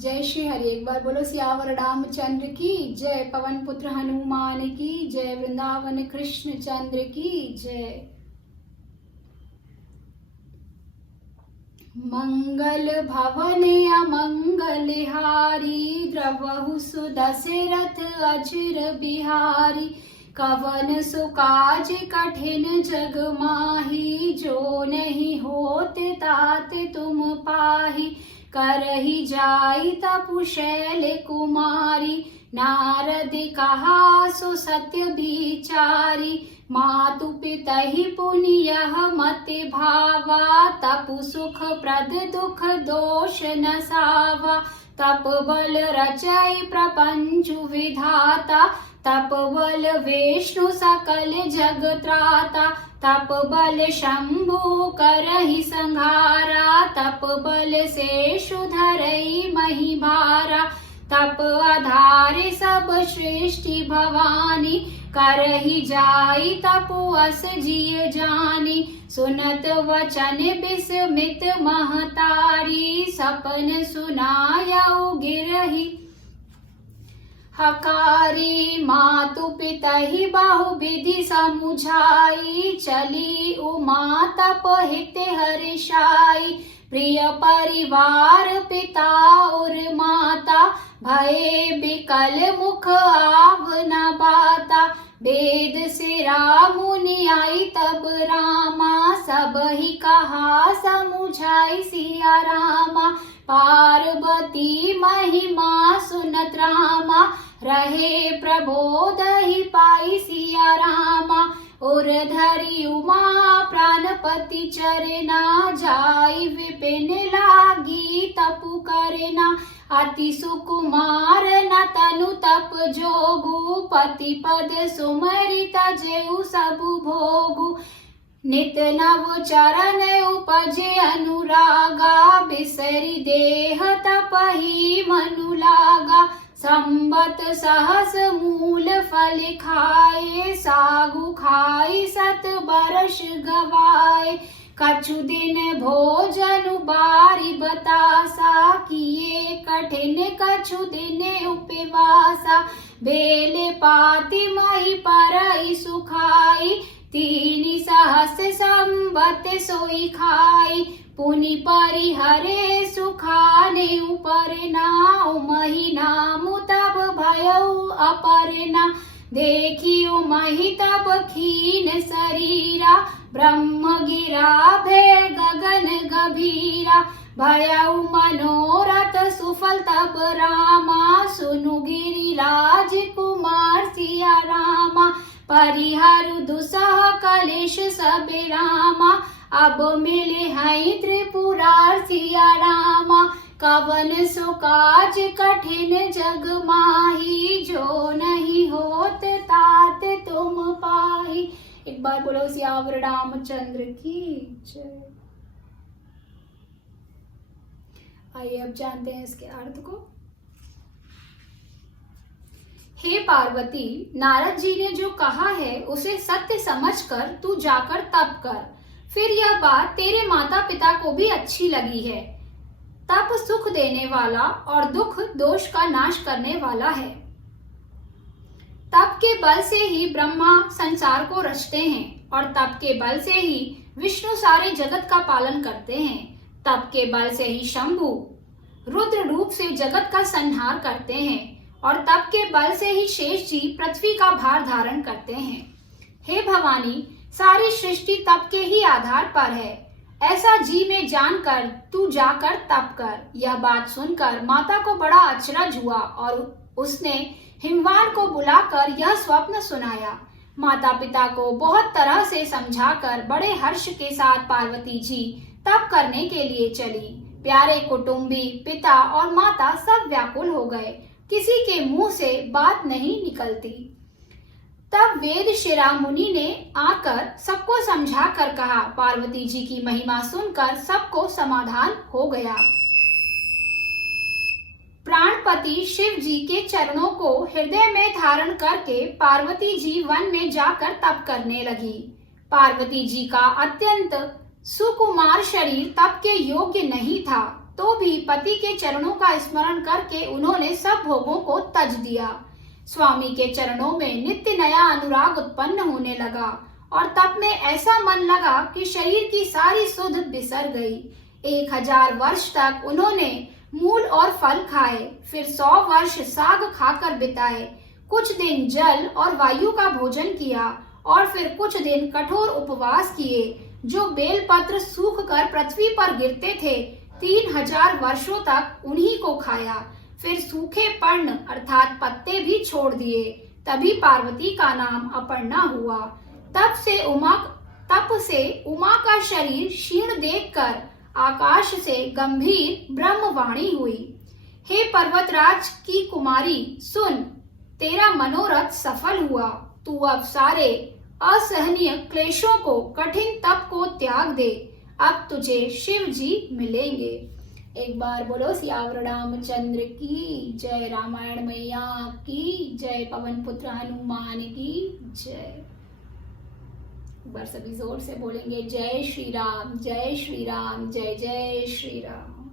जय श्री हरि। एक बार बोलो सियावर रामचंद्र की जय, पवन पुत्र हनुमान की जय, वृंदावन कृष्ण चंद्र की जय। मंगल भवन अमंगल हारी, द्रवहु सुदशरथ अजिर बिहारी। कवन सुकाज कठिन जग माही, जो नहीं होते तात तुम पाही। करहि जाई तपु शैल कुमारी, नारद कहा सो सत्य विचारी। मातु पितहि पुनि यह मति भावा, तपु सुख प्रद दुख दोष न सावा। तप बल रचई प्रपंच विधाता, तप बल विष्णु सकल जग त्राता। तप बल शंभु करहि संहारा, तप बल शेषु धरई मही भारा। तप आधारे सब सृष्टि भवानी, करहि जाई तपु अस जिय जानी। सुनत वचन विस्मित महतारी, सपन सुनायउ गिरहि हकारी। मातु पितहि बहु विधि समुझाई, चली उमा तप हित हर्षाई। प्रिय परिवार पिता और माता, भये बिकल मुख आव न बाता। वेद सिरा मुनि आई तब रामा, सब ही कहा समुझाई सिया रामा। पार्वती महिमा सुनत रामा, रहे प्रबोध ही पाई सिया रामा। और धरि उमा प्राणपति चरना, जाई विपिन लागी तपु करना। अति सुकुमार न तनु तप जोगु, पति पद सुमरित जेउ सबु भोगु। नित नव चरण उपजे अनुरागा, बिसरि देह तपहि मनु लागा। संबत सहस मूल फल खाए, सागु खाई सत बरस गवाए। कछु दिन भोजन बारी बतासा, किए कठिन कछु दिन उपवासा। बेल पाति मही परई सुखाई, तीन सहस संबत सोई खाई। पुनि परिहरे सुखाने उपरना, मही नामु तब भयउ अपरना। देखियो मही तब खीन शरीरा, ब्रह्म गिरा भय गगन गभीरा। भयउ मनोरथ सुफल तब रामा, सुनु गिरिराज कुमार सिया रामा। परिहरु दुसह कलेश सब रामा, अब मिले हैं त्रिपुरार सिया रामा। कवन सुकाज कठिन जग माही, जो नहीं होत तात तुम पाही। एक बार बोलो सियावर रामचंद्र की जय। आइए अब जानते हैं इसके अर्थ को। हे पार्वती, नारद जी ने जो कहा है उसे सत्य समझकर तू जाकर तप कर। फिर यह बात तेरे माता पिता को भी अच्छी लगी है। तप सुख देने वाला और दुख दोष का नाश करने वाला है। तप के बल से ही ब्रह्मा संसार को रचते हैं और तप के बल से ही विष्णु सारे जगत का पालन करते हैं। तप के बल से ही शंभु रुद्र रूप से जगत का संहार करते हैं और तप के बल से ही शेष जी पृथ्वी का भार धारण करते हैं। हे भवानी, सारी सृष्टि तप के ही आधार पर है, ऐसा जी में जानकर तू जाकर तप कर। यह बात सुनकर माता को बड़ा अचरज हुआ और उसने हिमवान को बुलाकर यह स्वप्न सुनाया। माता पिता को बहुत तरह से समझाकर बड़े हर्ष के साथ पार्वती जी तप करने के लिए चली। प्यारे कुटुंबी, पिता और माता सब व्याकुल हो गए, किसी के मुंह से बात नहीं निकलती। तब वेद शिरा मुनि ने आकर सबको समझा कर कहा। पार्वती जी की महिमा सुनकर सबको समाधान हो गया। प्राणपति शिव जी के चरणों को हृदय में धारण करके पार्वती जी वन में जाकर तप करने लगी। पार्वती जी का अत्यंत सुकुमार शरीर तप के योग्य नहीं था, तो भी पति के चरणों का स्मरण करके उन्होंने सब भोगों को त्यज दिया। स्वामी के चरणों में नित्य नया अनुराग उत्पन्न होने लगा और तब में ऐसा मन लगा कि शरीर की सारी सुध बिसर गई। 1000 वर्ष तक उन्होंने मूल और फल खाए, फिर 100 वर्ष साग खाकर बिताए, कुछ दिन जल और वायु का भोजन किया और फिर कुछ दिन कठोर उपवास किए। जो बेलपत्र सूख कर पृथ्वी पर गिरते थे 3000 वर्षों तक उन्हीं को खाया, फिर सूखे पर्ण अर्थात पत्ते भी छोड़ दिए। तभी पार्वती का नाम अपर्णा हुआ। तब से उमा का शरीर क्षीण देखकर आकाश से गंभीर ब्रह्मवाणी हुई। हे पर्वतराज की कुमारी, सुन, तेरा मनोरथ सफल हुआ। तू अब सारे असहनीय क्लेशों को, कठिन तप को त्याग दे। अब तुझे शिव जी मिलेंगे। एक बार बोलो सियावर रामचंद्र की जय, रामायण मैया की जय, पवन पुत्र हनुमान की जय। एक बार सभी जोर से बोलेंगे जय श्री राम, जय श्री राम, जय जय श्री राम।